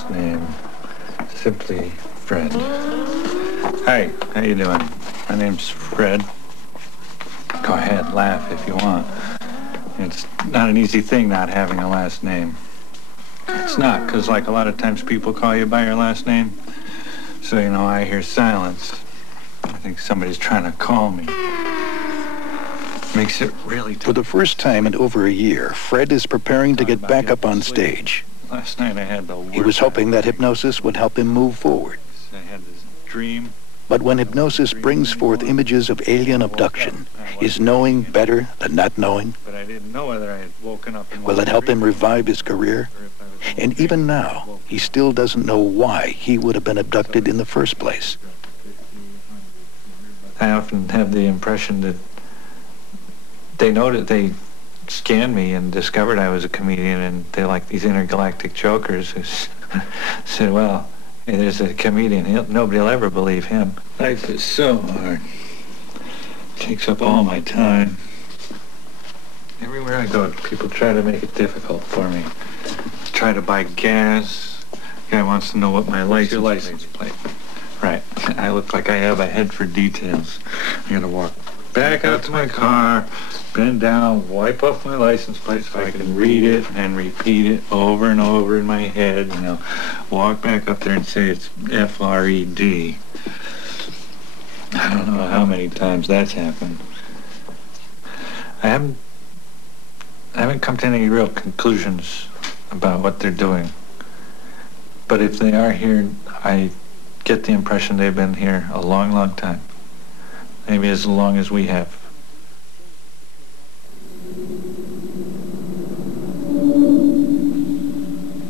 last name. Simply Fred. Hi, how you doing? My name's Fred. Go ahead, laugh if you want. It's not an easy thing not having a last name. It's not, because like a lot of times people call you by your last name. So, you know, I hear silence. I think somebody's trying to call me. Makes it really tough. For the first time in over a year, Fred is preparing to get back up on stage. Last night I had the worst. He was hoping that hypnosis would help him move forward. I had this dream. But when hypnosis brings forth images of alien abduction, is knowing better than not knowing? But I didn't know whether I had woken up in Will it help him revive his career? And even now, he still doesn't know why he would have been abducted in the first place. I often have the impression that they scanned me and discovered I was a comedian, and they're like these intergalactic jokers who said, well, hey, there's a comedian, nobody will ever believe him. Life is so hard. Takes up all my time. Everywhere I go, people try to make it difficult for me. Try to buy gas. Guy wants to know what my license plate. Right. I look like I have a head for details. I gotta walk back out to my car, bend down, wipe off my license plate so I can read it and repeat it over and over in my head, you know. Walk back up there and say it's F-R-E-D. I don't know how many times that's happened. I haven't come to any real conclusions about what they're doing. But if they are here, I get the impression they've been here a long, long time. Maybe as long as we have.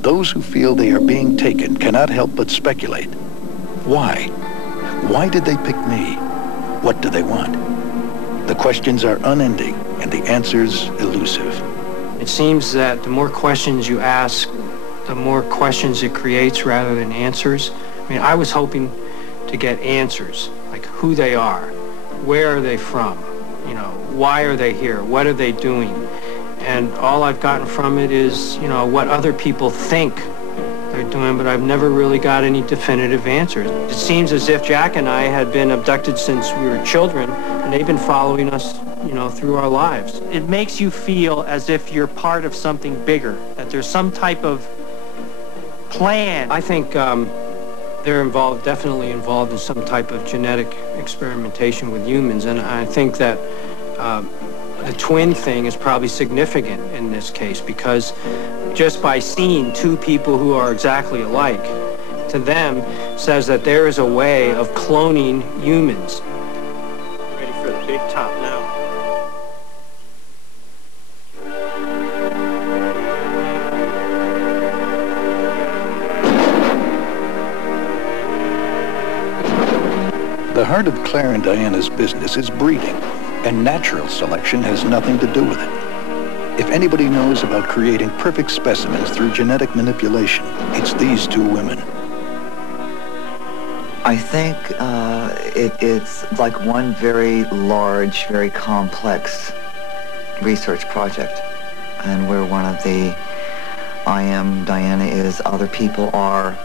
Those who feel they are being taken cannot help but speculate. Why? Why did they pick me? What do they want? The questions are unending and the answers elusive. It seems that the more questions you ask, the more questions it creates rather than answers. I mean, I was hoping to get answers, like who they are, where are they from, you know, why are they here, what are they doing? And all I've gotten from it is, you know, what other people think they're doing, but I've never really got any definitive answers. It seems as if Jack and I had been abducted since we were children, and they've been following us, you know, through our lives. It makes you feel as if you're part of something bigger, that there's some type of plan. I think they're definitely involved in some type of genetic experimentation with humans, and I think that the twin thing is probably significant in this case, because just by seeing two people who are exactly alike, to them, says that there is a way of cloning humans. Ready for the big top now. The heart of Claire and Diana's business is breeding, and natural selection has nothing to do with it. If anybody knows about creating perfect specimens through genetic manipulation, it's these two women. I think it's like one very large, very complex research project. And where one of the I am, Diana is, other people are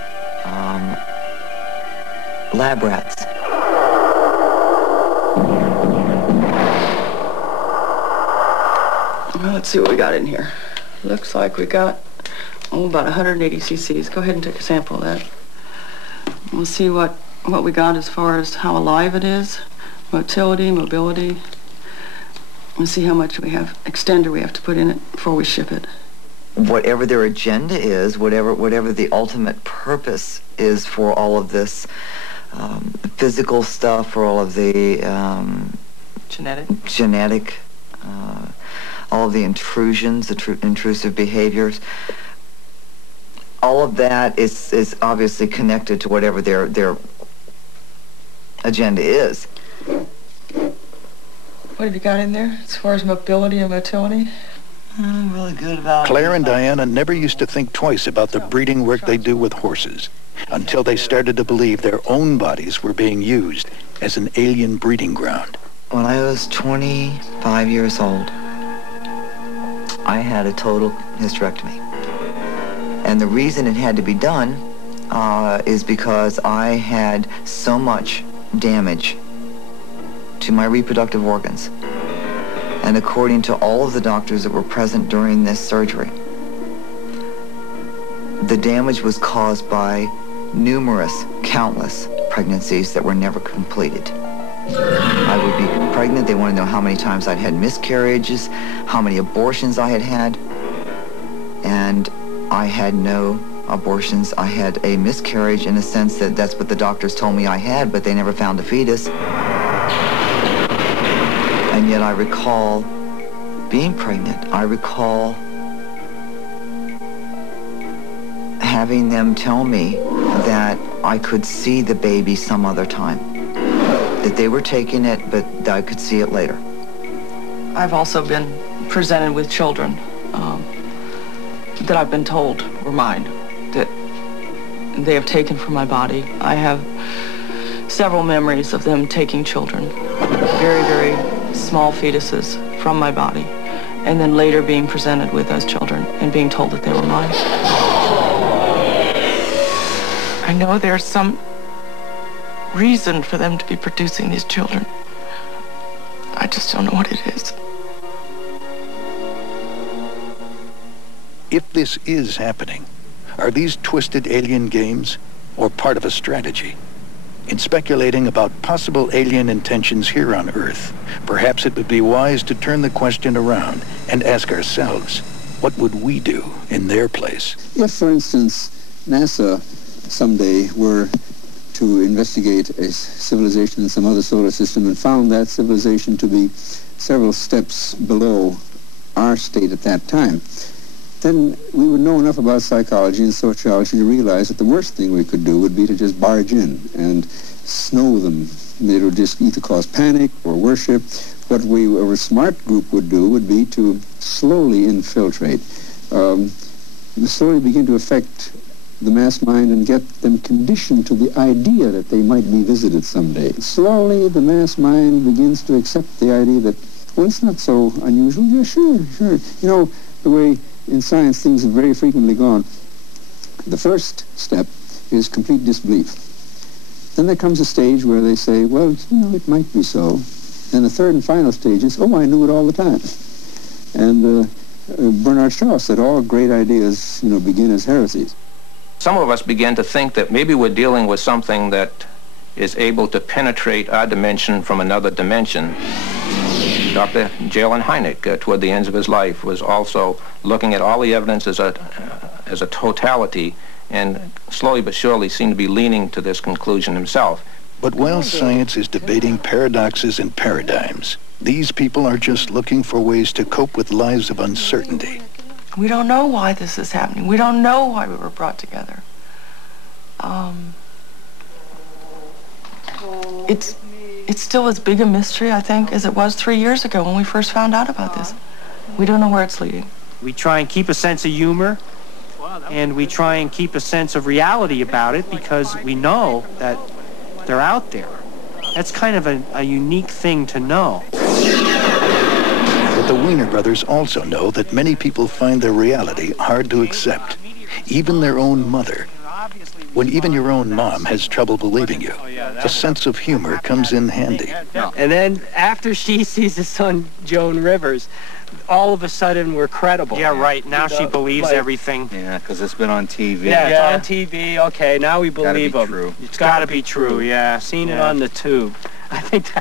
lab rats. Well, let's see what we got in here. Looks like we got, about 180 cc's. Go ahead and take a sample of that. We'll see what we got as far as how alive it is, motility, mobility. We'll see how much extender we have to put in it before we ship it. Whatever their agenda is, whatever the ultimate purpose is for all of this physical stuff, for all of the genetic, all of the intrusions, the intrusive behaviors, all of that is obviously connected to whatever their agenda is. What have you got in there as far as mobility and motility? I'm really good about Claire and Diana never used to think twice about the breeding work they do with horses, until they started to believe their own bodies were being used as an alien breeding ground. When I was 25 years old, I had a total hysterectomy. And the reason it had to be done is because I had so much damage to my reproductive organs. And according to all of the doctors that were present during this surgery, the damage was caused by numerous, countless pregnancies that were never completed. I would be pregnant. They wanted to know how many times I'd had miscarriages, how many abortions I had had, and I had no abortions. I had a miscarriage in a sense that that's what the doctors told me I had, but they never found a fetus. And yet I recall being pregnant. I recall having them tell me that I could see the baby some other time. That they were taking it, but I could see it later. I've also been presented with children that I've been told were mine, that they have taken from my body. I have several memories of them taking children, very, very small fetuses from my body, and then later being presented with those children and being told that they were mine. I know there's some reason for them to be producing these children. I just don't know what it is. If this is happening, are these twisted alien games or part of a strategy? In speculating about possible alien intentions here on Earth, perhaps it would be wise to turn the question around and ask ourselves, what would we do in their place? If, for instance, NASA someday were to investigate a civilization in some other solar system and found that civilization to be several steps below our state at that time, then we would know enough about psychology and sociology to realize that the worst thing we could do would be to just barge in and snow them. It would just either cause panic or worship. What a smart group would do would be to slowly infiltrate, slowly begin to affect the mass mind and get them conditioned to the idea that they might be visited someday. Slowly, the mass mind begins to accept the idea that, well, it's not so unusual. Yeah, sure. You know, the way in science things have very frequently gone, the first step is complete disbelief. Then there comes a stage where they say, well, you know, it might be so. And the third and final stage is, oh, I knew it all the time. And Bernard Shaw said all great ideas, you know, begin as heresies. Some of us begin to think that maybe we're dealing with something that is able to penetrate our dimension from another dimension. Dr. Jalen Hynek, toward the ends of his life, was also looking at all the evidence as a totality, and slowly but surely seemed to be leaning to this conclusion himself. But while science is debating paradoxes and paradigms, these people are just looking for ways to cope with lives of uncertainty. We don't know why this is happening. We don't know why we were brought together. It's still as big a mystery, I think, as it was 3 years ago when we first found out about this. We don't know where it's leading. We try and keep a sense of humor, and we try and keep a sense of reality about it because we know that they're out there. That's kind of a unique thing to know. But the Wiener brothers also know that many people find their reality hard to accept, even their own mother. When even your own mom has trouble believing you, a sense of humor comes in handy. And then after she sees the son, Joan Rivers, all of a sudden we're credible. Yeah, right. Now she believes everything. Yeah, because it's been on TV. Yeah, it's on TV. Okay, now we believe them. True. It's got to be true. Yeah, seen it on the tube. I think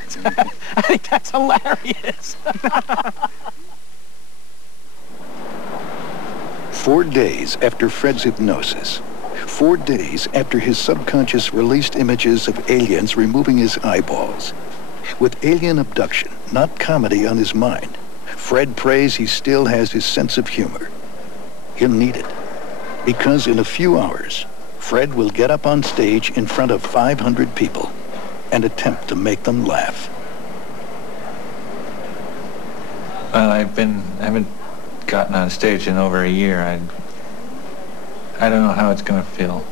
that's hilarious. 4 days after Fred's hypnosis, 4 days after his subconscious released images of aliens removing his eyeballs. With alien abduction, not comedy, on his mind, Fred prays he still has his sense of humor. He'll need it, because in a few hours, Fred will get up on stage in front of 500 people and attempt to make them laugh. Well, I haven't gotten on stage in over a year. I don't know how it's going to feel.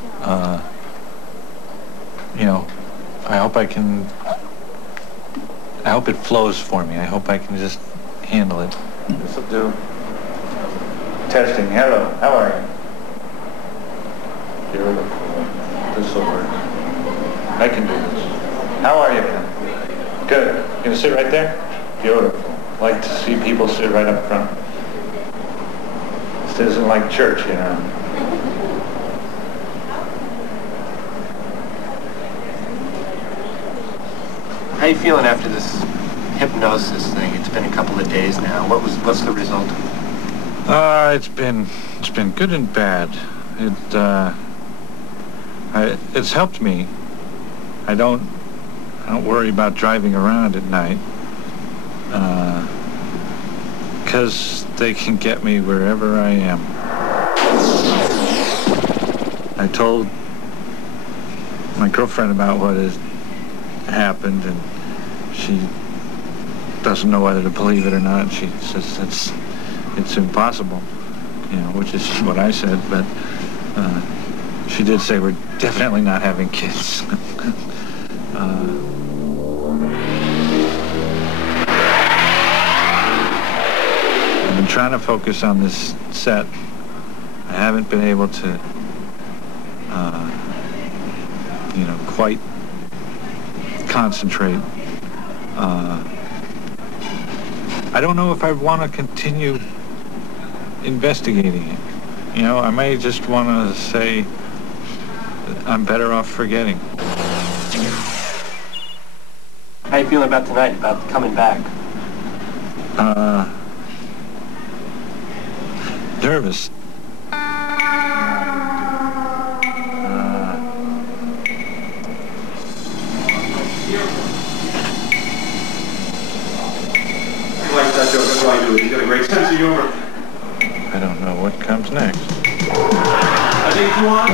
You know, I hope it flows for me. I hope I can just handle it. This will do. Testing. Hello. How are you? Beautiful. This will work. I can do this. How are you, man? Good. You gonna sit right there? Beautiful. Like to see people sit right up front. This isn't like church, you know. How you feeling after this hypnosis thing? It's been a couple of days now. What's the result? It's been good and bad. It's helped me. I don't worry about driving around at night. Because they can get me wherever I am. I told my girlfriend about what has happened, and she doesn't know whether to believe it or not. She says it's impossible, you know, which is what I said, but she did say we're definitely not having kids. I've been trying to focus on this set. I haven't been able to, you know, quite concentrate. I don't know if I want to continue investigating it. You know, I may just want to say I'm better off forgetting. How you feeling about tonight, about coming back? Nervous. That's why I do it. He's got a great sense of humor. I don't know what comes next. I think you want.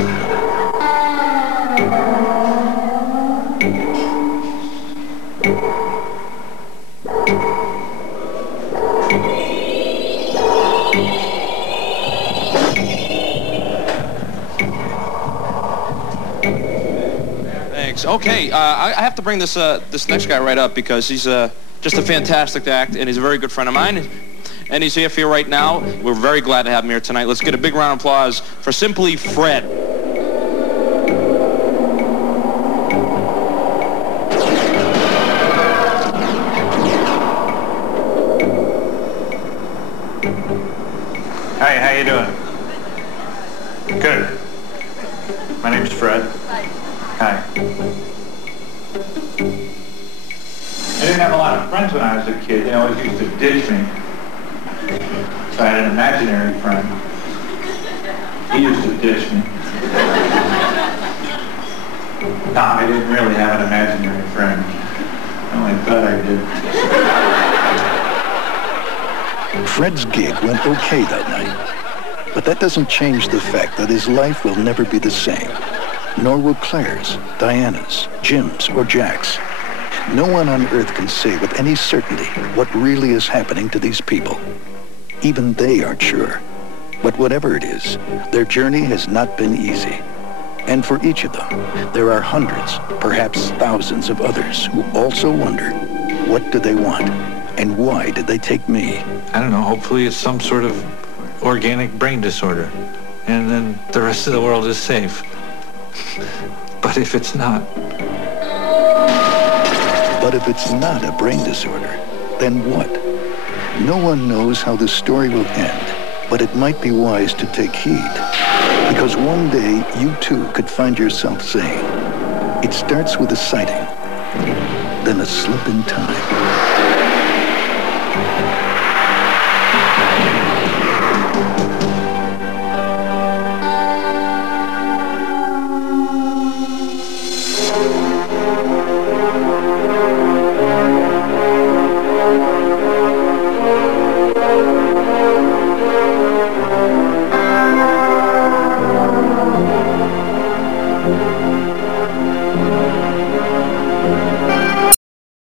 Thanks. Okay, I have to bring this next guy right up because he's just a fantastic act, and he's a very good friend of mine. And he's here for you right now. We're very glad to have him here tonight. Let's get a big round of applause for Simply Fred. Hi, how you doing? Good. My name's Fred. Hi. I didn't have a lot of friends when I was a kid. They always used to ditch me. So I had an imaginary friend. He used to ditch me. No, I didn't really have an imaginary friend. I only thought I did. Fred's gig went okay that night, but that doesn't change the fact that his life will never be the same. Nor will Claire's, Diana's, Jim's, or Jack's. No one on Earth can say with any certainty what really is happening to these people. Even they aren't sure. But whatever it is, their journey has not been easy. And for each of them, there are hundreds, perhaps thousands of others who also wonder, what do they want? And why did they take me? I don't know, hopefully it's some sort of organic brain disorder. And then the rest of the world is safe. But if it's not... But if it's not a brain disorder, then what? No one knows how the story will end, but it might be wise to take heed. Because one day, you too could find yourself saying, it starts with a sighting, then a slip in time.